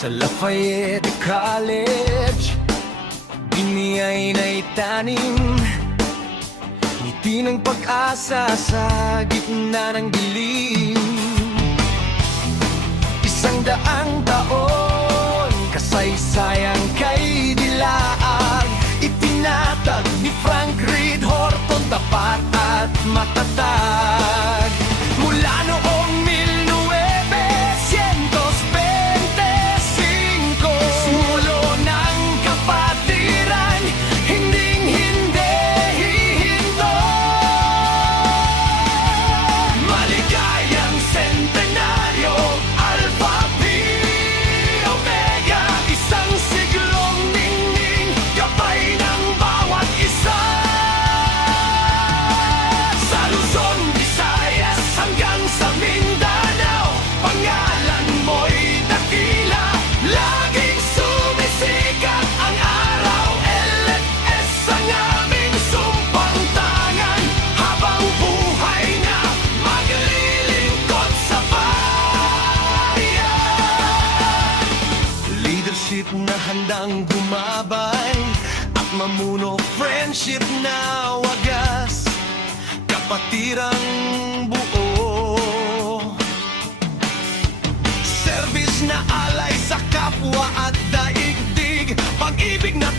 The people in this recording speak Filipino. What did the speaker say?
Sa Lafayette College, biniyay na itanim, ngiti ng pag-asa sa gitna ng dilim. 100 taon, kasaysayang kay dilaag, itinatag ni Frank Reed Horton, tapat at matatag. Mula noong 1925, sumulo ng kapatiran, hinding-hindi hihinto. Maligayang sentenaryo, Alpha Phi Omega, isang siglong ningning, gabay ng bawat isa. Sa Luzon, Visayas, hanggang sa Mindanao, pangalan mo'y dakila, laging sumisikat ang araw. LFS ang aming sumpang tangan, habang buhay na maglilingkod sa bayan. Leadership na handang gumabay at mamuno, friendship na wagas, kapatirang buo, service na alay sa kapwa at daigdig, pag-ibig na